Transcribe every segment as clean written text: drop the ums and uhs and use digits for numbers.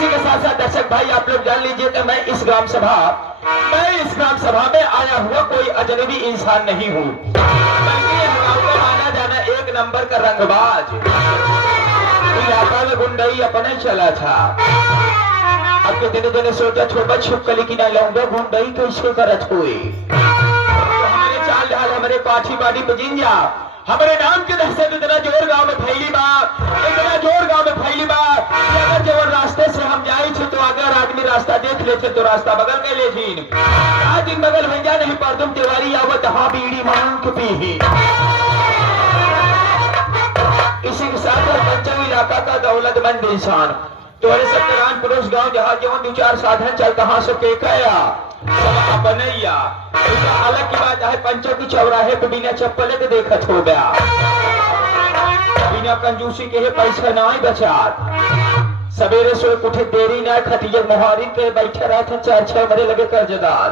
इसी के साथ साथ दर्शक भाई आप लोग जान लीजिए कि मैं इस ग्राम सभा में आया हुआ कोई अजनबी इंसान नहीं हूँ, बल्कि माना जाना एक नंबर का रंगबाज इलाका में गुंडई अपने चला था। अब कितने जने सोचा छोटा छुपकली की ना लाऊंगा गुंडई कैसे करत हुए, तो हमारे चाल ढाल हमारे पाठी बाड़ी बजिंजा हमारे नाम के दहशत इतना जोर गांव में फैली बा, इतना जोर गांव में फैली बा। अगर जो रास्ते से हम जाए थे तो अगर आदमी रास्ता देख लेते तो रास्ता बगल के लेकिन आज दिन बगल भैया नहीं पर तुम तिवारी आवत हाँ बीड़ी मांग के पी। इसी के साथ पंचम इलाका का दौलतमंद इंसान तुम्हारे सत्यनारायण पुरुष गांव जहाँ जो 2-4 साधन चल कहाँ से पेकया बनैया। अलग की बात है पंचों की चौराहे पे बिना चप्पल के देखत हो गया, बिना कंजूसी के है पैसा ना ही बचा। सवेरे सोए उठे देरी ना खटिया मुहारी पे बैठे रहा था 4-6 बजे लगे कर्जदार।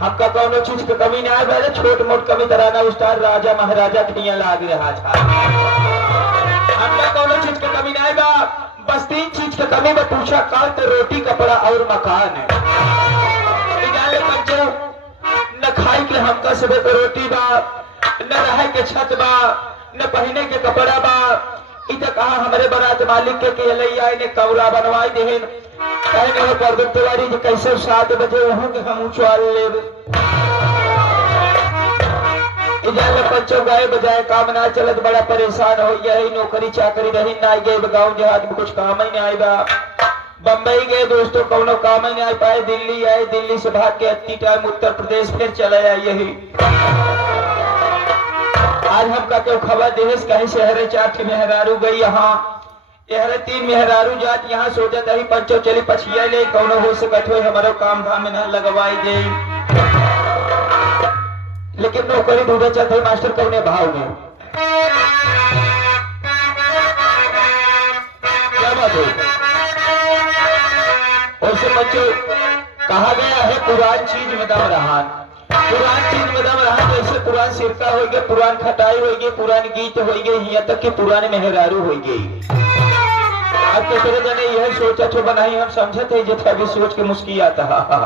हमका कौनो चीज की कमी ना है, छोट मोट कमी तराना उस्ताद राजा महाराजा खिया लाग रहा था। हमका कौनो चीज की कमी ना है, बस 3 चीज की कमी में पूछा काल तो रोटी कपड़ा और मकान। न खाई के हमका सुबह को रोटी बा, न रहे के छत बा, न पहने के कपड़ा बा। इत कहा हमारे बारात मालिक के लैया ने कौरा बनवाई देहन कहने हो पर तिवारी जी कैसे 7 बजे वहां के हम उछाल लेब। इधर बच्चों गाय बजाय काम ना चलत बड़ा परेशान हो यही नौकरी चाकरी रही ना गए गाँव देहात में कुछ काम ही नहीं आएगा। बंबई गए दोस्तों कौनो काम ही नहीं आ पाए, दिल्ली आए, दिल्ली से भाग के अति टाइम उत्तर प्रदेश फिर चला आए। यही आज हमका क्यों खबर देश कहीं शहरे 4 मेहरारू गई, यहाँ यह 3 मेहरारू जात यहाँ सोचत रही पंचो चली पछिया ले कौनो हो सकत हो हमारो काम धाम में न लगवाई दे, लेकिन नौकरी ढूंढे चलते मास्टर कौने भाव में। क्या बात है उससे बच्चों कहा गया है पुरान चीज में दम रहा, पुरान चीज में दम रहा। जैसे पुरान सिरका हो गया, पुरान खटाई हो गई, पुरान गीत हो गई, यहाँ तक कि पुराने मेहरारू हो गई। अब कितने जने यह सोचत हो बनाई हम समझते है जितना भी सोच के मुस्की आता है।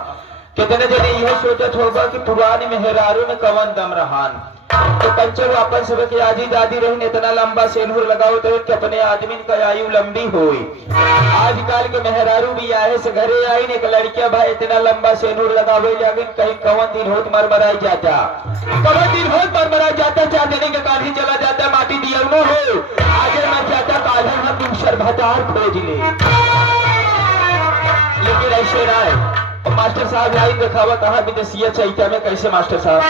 कितने जने यह सोचत होगा कि पुराने मेहरारू में कवन दम रहान। तो पंचर वापस सब के आजी दादी रही इतना लंबा सेनूर लगाओ तो कि अपने आदमी का आयु लंबी हुई। आजकल के मेहरारू भी आए से घरे आई ने लड़कियां भाई इतना लंबा सेनूर लगावे लेकिन कहीं कवन दिन होत मरमराई जाता, कवन दिन होत मरमराई जाता, 4 जने के काढ़ी चला जाता, माटी दिया हो आगे मत जाता काढ़ा हम दूसर भतार खोज ले। लेकिन ऐसे ना है। मास्टर साहब लाइन दिखावा कहा विदेशिया चैता में कैसे मास्टर साहब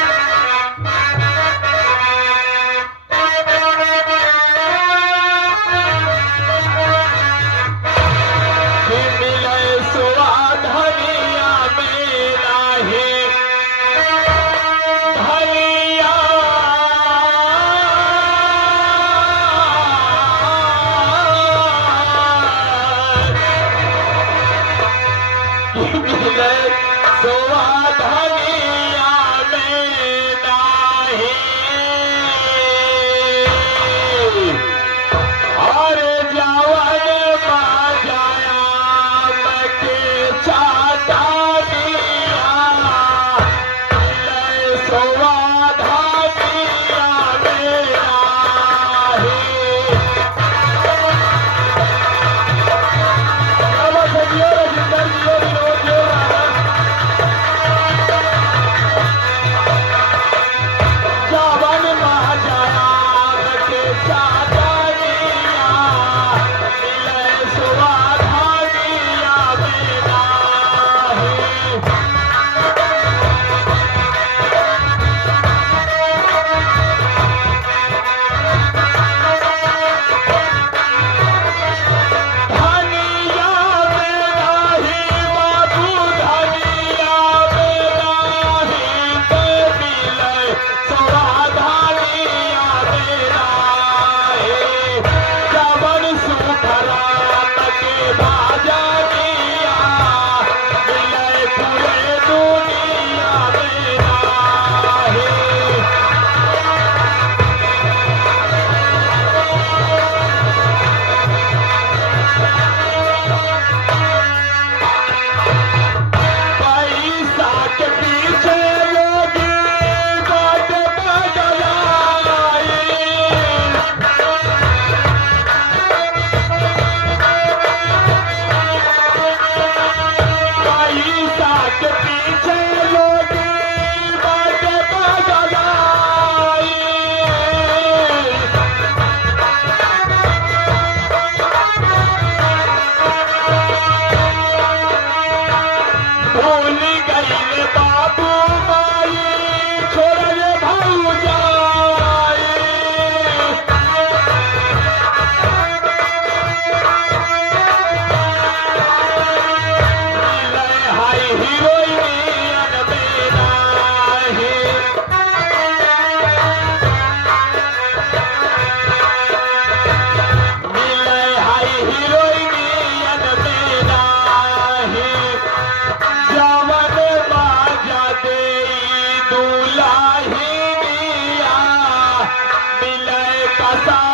का सा